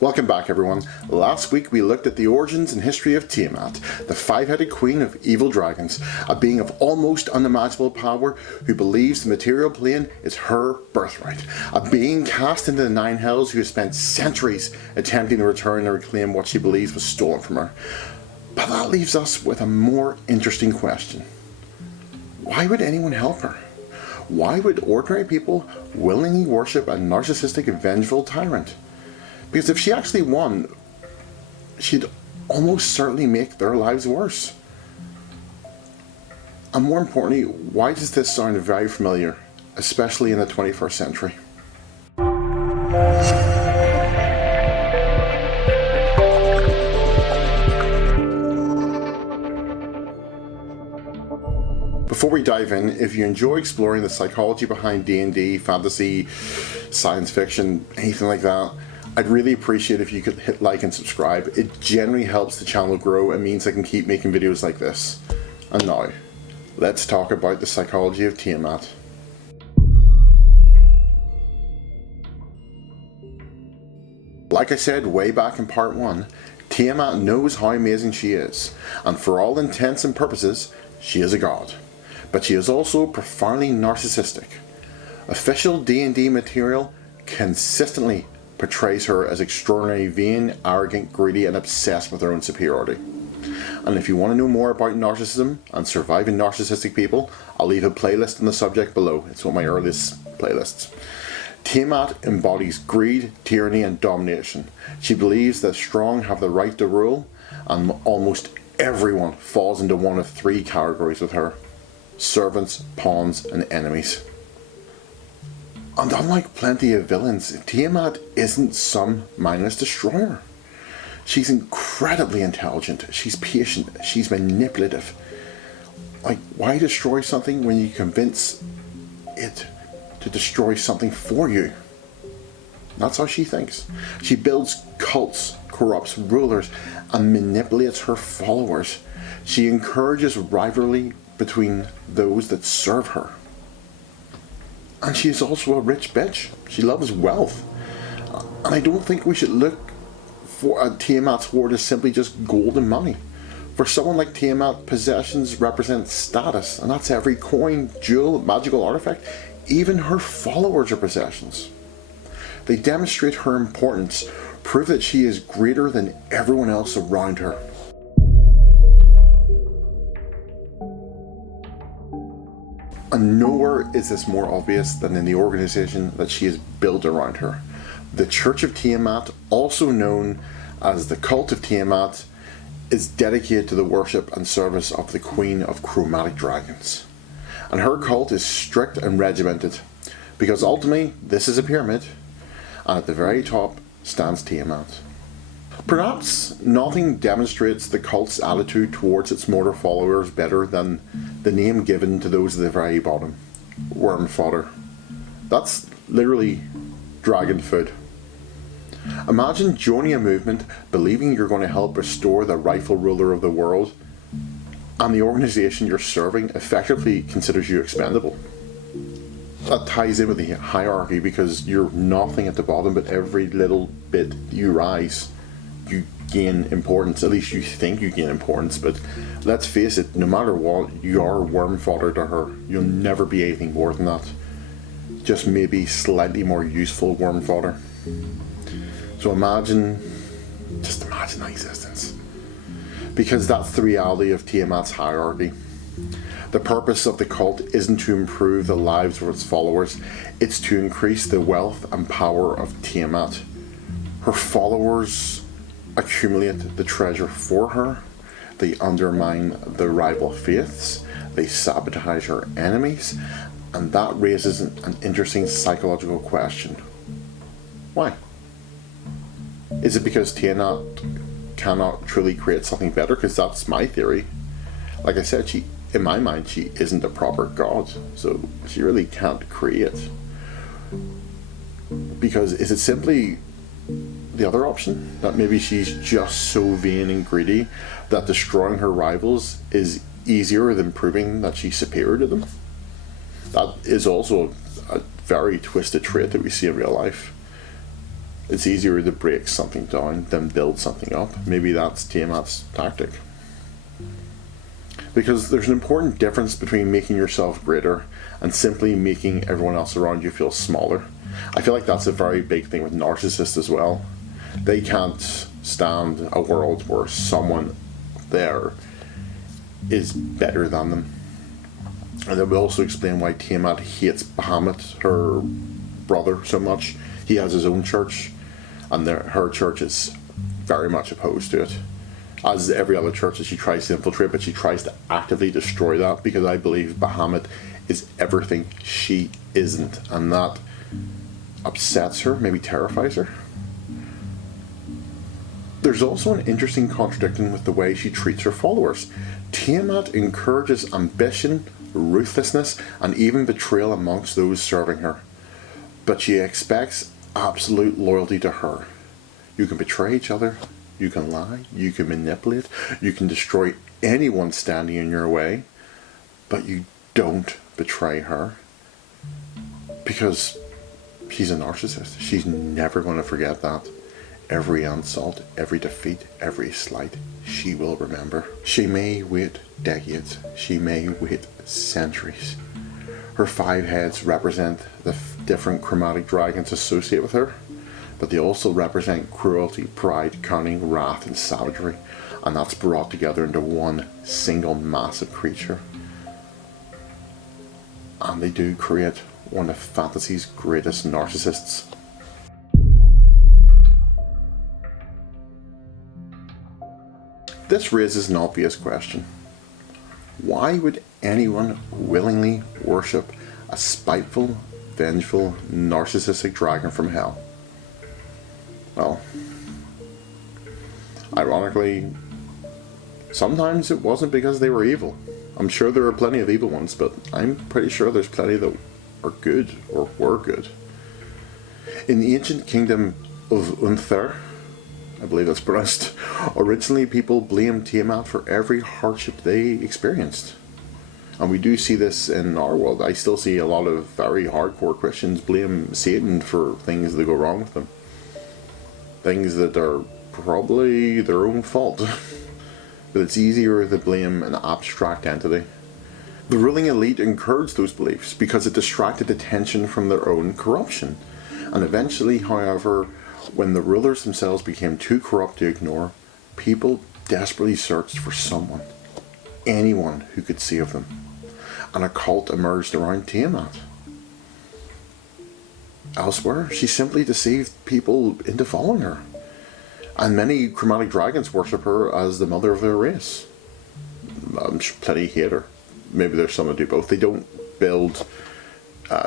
Welcome back everyone. Last week we looked at the origins and history of Tiamat, the five-headed queen of evil dragons, a being of almost unimaginable power who believes the material plane is her birthright, a being cast into the nine hells who has spent centuries attempting to return and reclaim what she believes was stolen from her. But that leaves us with a more interesting question. Why would anyone help her? Why would ordinary people willingly worship a narcissistic and vengeful tyrant? Because if she actually won, she'd almost certainly make their lives worse. And more importantly, why does this sound very familiar, especially in the 21st century? Before we dive in, if you enjoy exploring the psychology behind D&D, fantasy, science fiction, anything like that, I'd really appreciate if you could hit like and subscribe. It generally helps the channel grow and means I can keep making videos like this. And now, let's talk about the psychology of Tiamat. Like I said way back in part 1, Tiamat knows how amazing she is, and for all intents and purposes, she is a god. But she is also profoundly narcissistic. Official D&D material consistently portrays her as extraordinarily vain, arrogant, greedy, and obsessed with her own superiority. And if you want to know more about narcissism and surviving narcissistic people, I'll leave a playlist on the subject below. It's one of my earliest playlists. Tiamat embodies greed, tyranny, and domination. She believes that strong have the right to rule, and almost everyone falls into one of three categories with her: servants, pawns, and enemies. And unlike plenty of villains, Tiamat isn't some mindless destroyer. She's incredibly intelligent, she's patient, she's manipulative. Like, why destroy something when you convince it to destroy something for you? That's how she thinks. She builds cults, corrupts rulers, and manipulates her followers. She encourages rivalry between those that serve her. And she is also a rich bitch. She loves wealth. And I don't think we should look at Tiamat's hoard as simply just gold and money. For someone like Tiamat, possessions represent status, and that's every coin, jewel, magical artifact. Even her followers are possessions. They demonstrate her importance, prove that she is greater than everyone else around her. And nowhere is this more obvious than in the organization that she has built around her. The Church of Tiamat, also known as the Cult of Tiamat, is dedicated to the worship and service of the Queen of Chromatic Dragons. And her cult is strict and regimented, because ultimately this is a pyramid, and at the very top stands Tiamat. Perhaps nothing demonstrates the cult's attitude towards its mortal followers better than the name given to those at the very bottom: Wyrmfodder. That's literally dragon food. Imagine joining a movement believing you're going to help restore the rightful ruler of the world, and the organization you're serving effectively considers you expendable. That ties in with the hierarchy, because you're nothing at the bottom, but every little bit you rise, you gain importance. At least you think you gain importance, but let's face it, no matter what, you are worm fodder to her. You'll never be anything more than that. Just maybe slightly more useful worm fodder. So just imagine that existence. Because that's the reality of Tiamat's hierarchy. The purpose of the cult isn't to improve the lives of its followers, it's to increase the wealth and power of Tiamat. Her followers accumulate the treasure for her, they undermine the rival faiths, they sabotage her enemies, and that raises an interesting psychological question. Why? Is it because Tiamat cannot truly create something better? Because that's my theory. Like I said, in my mind, she isn't a proper god, so she really can't create. Because is it simply the other option, that maybe she's just so vain and greedy that destroying her rivals is easier than proving that she's superior to them? That is also a very twisted trait that we see in real life. It's easier to break something down than build something up. Maybe that's Tiamat's tactic. Because there's an important difference between making yourself greater and simply making everyone else around you feel smaller. I feel like that's a very big thing with narcissists as well. They can't stand a world where someone there is better than them. And that will also explain why Tiamat hates Bahamut, her brother, so much. He has his own church, and her church is very much opposed to it. As every other church that she tries to infiltrate, but she tries to actively destroy that, because I believe Bahamut is everything she isn't, and that upsets her, maybe terrifies her. There's also an interesting contradiction with the way she treats her followers. Tiamat encourages ambition, ruthlessness, and even betrayal amongst those serving her. But she expects absolute loyalty to her. You can betray each other, you can lie, you can manipulate, you can destroy anyone standing in your way, but you don't betray her. Because she's a narcissist. She's never going to forget that. Every insult, every defeat, every slight, she will remember. She may wait decades, she may wait centuries. Her 5 heads represent the different chromatic dragons associated with her, but they also represent cruelty, pride, cunning, wrath, and savagery, and that's brought together into one single massive creature. And they do create one of fantasy's greatest narcissists. This raises an obvious question. Why would anyone willingly worship a spiteful, vengeful, narcissistic dragon from hell? Well, ironically, sometimes it wasn't because they were evil. I'm sure there are plenty of evil ones, but I'm pretty sure there's plenty that are good, or were good. In the ancient kingdom of Wyrmfodder, I believe that's pronounced, originally people blamed Tiamat for every hardship they experienced. And we do see this in our world. I still see a lot of very hardcore Christians blame Satan for things that go wrong with them. Things that are probably their own fault. But it's easier to blame an abstract entity. The ruling elite encouraged those beliefs because it distracted attention from their own corruption. And eventually, however, when the rulers themselves became too corrupt to ignore, people desperately searched for someone, anyone who could save them. And a cult emerged around Tiamat. Elsewhere, she simply deceived people into following her. And many chromatic dragons worship her as the mother of their race. I'm sure plenty hate her. Maybe there's some that do both. They don't build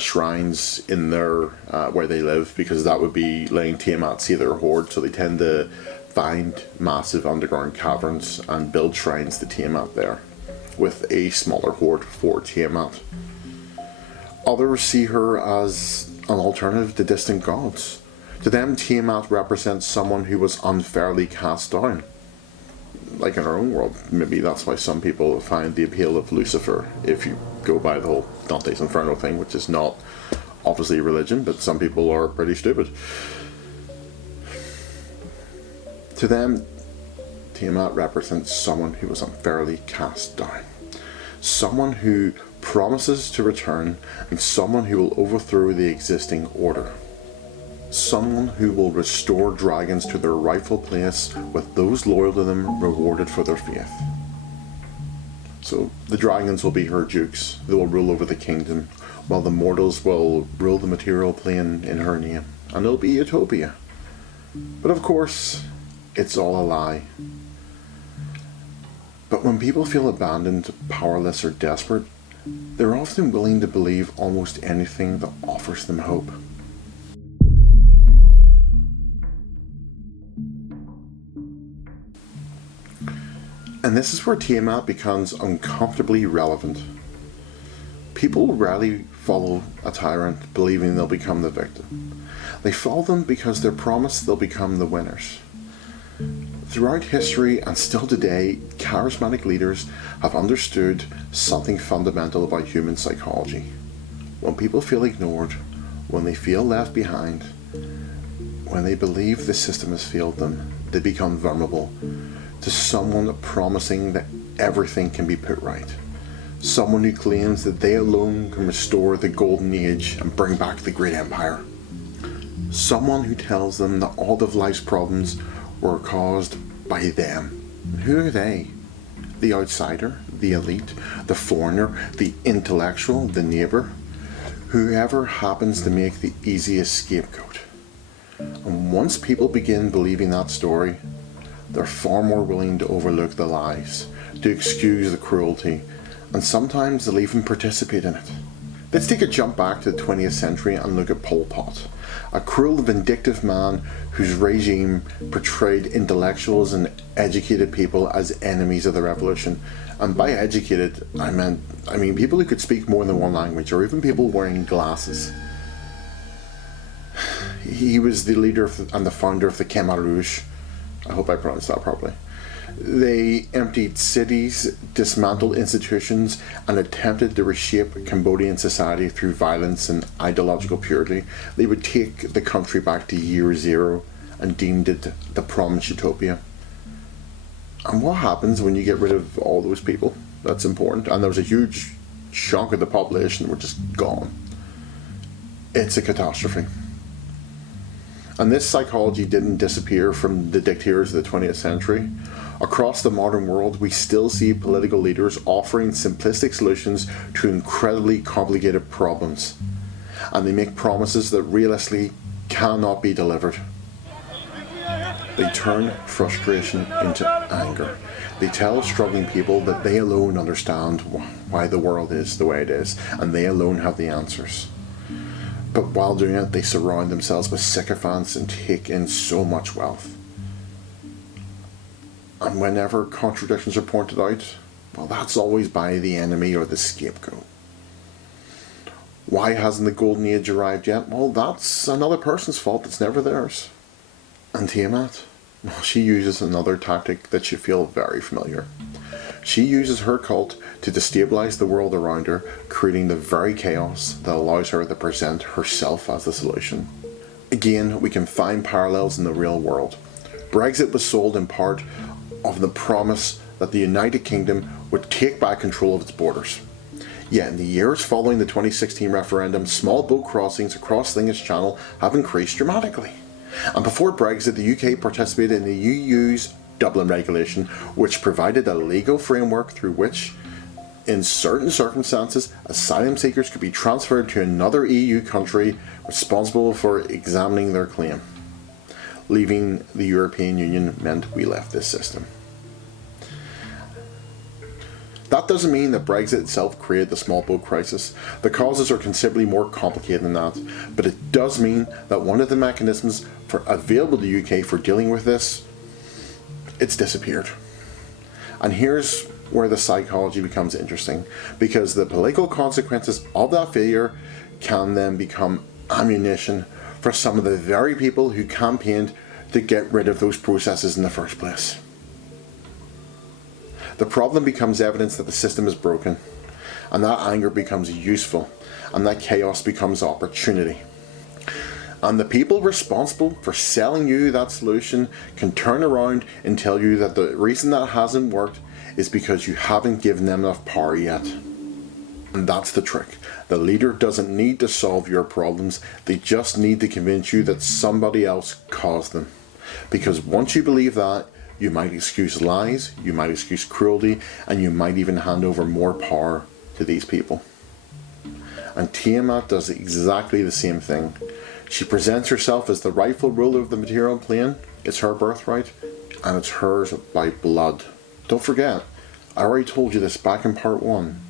shrines in their where they live, because that would be letting Tiamat see their horde, so they tend to find massive underground caverns and build shrines to Tiamat there, with a smaller horde for Tiamat. Others see her as an alternative to distant gods. To them, Tiamat represents someone who was unfairly cast down. Like in our own world, maybe that's why some people find the appeal of Lucifer, if you go by the whole Dante's Inferno thing, which is not obviously religion, but some people are pretty stupid. To them, Tiamat represents someone who was unfairly cast down. Someone who promises to return, and someone who will overthrow the existing order. Someone who will restore dragons to their rightful place, with those loyal to them rewarded for their faith. So the dragons will be her dukes. They will rule over the kingdom, while the mortals will rule the material plane in her name, and it'll be utopia. But of course, it's all a lie. But when people feel abandoned, powerless, or desperate, they're often willing to believe almost anything that offers them hope. And this is where Tiamat becomes uncomfortably relevant. People rarely follow a tyrant believing they'll become the victim. They follow them because they're promised they'll become the winners. Throughout history, and still today, charismatic leaders have understood something fundamental about human psychology. When people feel ignored, when they feel left behind, when they believe the system has failed them, they become vulnerable to someone promising that everything can be put right. Someone who claims that they alone can restore the golden age and bring back the great empire. Someone who tells them that all of life's problems were caused by them. Who are they? The outsider, the elite, the foreigner, the intellectual, the neighbour, whoever happens to make the easiest scapegoat. And once people begin believing that story, they're far more willing to overlook the lies, to excuse the cruelty, and sometimes they'll even participate in it. Let's take a jump back to the 20th century and look at Pol Pot, a cruel, vindictive man whose regime portrayed intellectuals and educated people as enemies of the revolution. And by educated, I mean people who could speak more than one language, or even people wearing glasses. He was the leader and the founder of the Khmer Rouge. I hope I pronounced that properly. They emptied cities, dismantled institutions, and attempted to reshape Cambodian society through violence and ideological purity. They would take the country back to year zero and deemed it the promised utopia. And what happens when you get rid of all those people? That's important. And there was a huge chunk of the population that were just gone. It's a catastrophe. And this psychology didn't disappear from the dictators of the 20th century. Across the modern world, we still see political leaders offering simplistic solutions to incredibly complicated problems. And they make promises that realistically cannot be delivered. They turn frustration into anger. They tell struggling people that they alone understand why the world is the way it is, and they alone have the answers. But while doing it, they surround themselves with sycophants and take in so much wealth. And whenever contradictions are pointed out, well, that's always by the enemy or the scapegoat. Why hasn't the golden age arrived yet? Well, that's another person's fault, it's never theirs. And Tiamat? Well, she uses another tactic that should feel very familiar. She uses her cult to destabilize the world around her, creating the very chaos that allows her to present herself as the solution. Again, we can find parallels in the real world. Brexit was sold in part of the promise that the United Kingdom would take back control of its borders. Yet in the years following the 2016 referendum, small boat crossings across the English Channel have increased dramatically. And before Brexit, the UK participated in the EU's Dublin regulation, which provided a legal framework through which, in certain circumstances, asylum seekers could be transferred to another EU country responsible for examining their claim. Leaving the European Union meant we left this system. That doesn't mean that Brexit itself created the small boat crisis. The causes are considerably more complicated than that, but it does mean that one of the mechanisms available to the UK for dealing with this, it's disappeared. And here's where the psychology becomes interesting, because the political consequences of that failure can then become ammunition for some of the very people who campaigned to get rid of those processes in the first place. The problem becomes evidence that the system is broken, and that anger becomes useful, and that chaos becomes opportunity. And the people responsible for selling you that solution can turn around and tell you that the reason that hasn't worked is because you haven't given them enough power yet. And that's the trick. The leader doesn't need to solve your problems, they just need to convince you that somebody else caused them. Because once you believe that, you might excuse lies, you might excuse cruelty, and you might even hand over more power to these people. And Tiamat does exactly the same thing. She presents herself as the rightful ruler of the material plane. It's her birthright, and it's hers by blood. Don't forget, I already told you this back in part 1.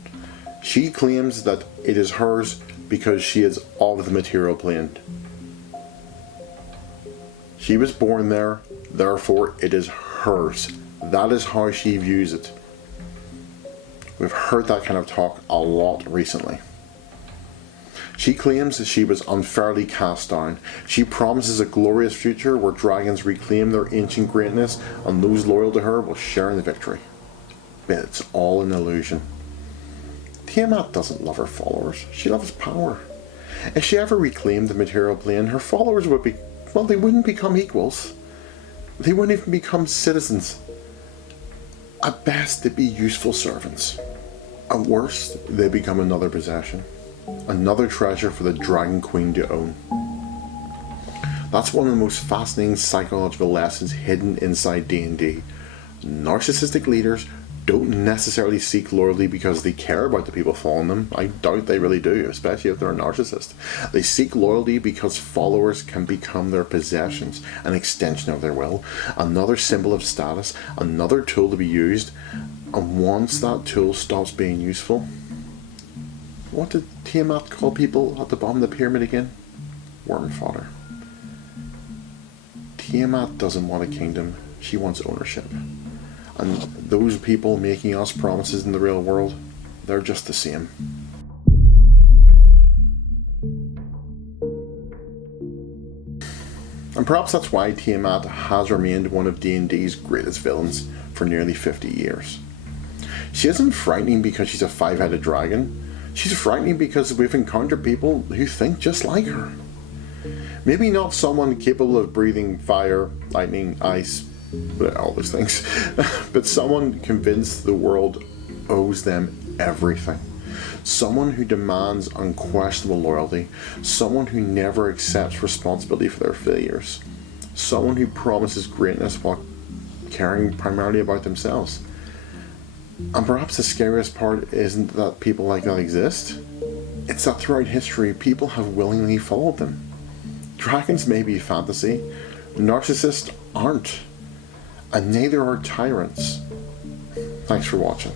She claims that it is hers because she is of the material plane. She was born there, therefore it is hers. That is how she views it. We've heard that kind of talk a lot recently. She claims that she was unfairly cast down. She promises a glorious future where dragons reclaim their ancient greatness and those loyal to her will share in the victory. But it's all an illusion. Tiamat doesn't love her followers, she loves power. If she ever reclaimed the material plane, her followers would well, they wouldn't become equals. They wouldn't even become citizens. At best, they'd be useful servants. At worst, they become another possession. Another treasure for the Dragon Queen to own. That's one of the most fascinating psychological lessons hidden inside D&D. Narcissistic leaders don't necessarily seek loyalty because they care about the people following them. I doubt they really do, especially if they're a narcissist. They seek loyalty because followers can become their possessions, an extension of their will, another symbol of status, another tool to be used, and once that tool stops being useful... What did Tiamat call people at the bottom of the pyramid again? Wyrmfodder. Tiamat doesn't want a kingdom, she wants ownership. And those people making us promises in the real world, they're just the same. And perhaps that's why Tiamat has remained one of D&D's greatest villains for nearly 50 years. She isn't frightening because she's a five-headed dragon. She's frightening because we've encountered people who think just like her. Maybe not someone capable of breathing fire, lightning, ice, all those things, but someone convinced the world owes them everything. Someone who demands unquestionable loyalty. Someone who never accepts responsibility for their failures. Someone who promises greatness while caring primarily about themselves. And perhaps the scariest part isn't that people like that exist. It's that throughout history, people have willingly followed them. Dragons may be fantasy, narcissists aren't, and neither are tyrants. Thanks for watching.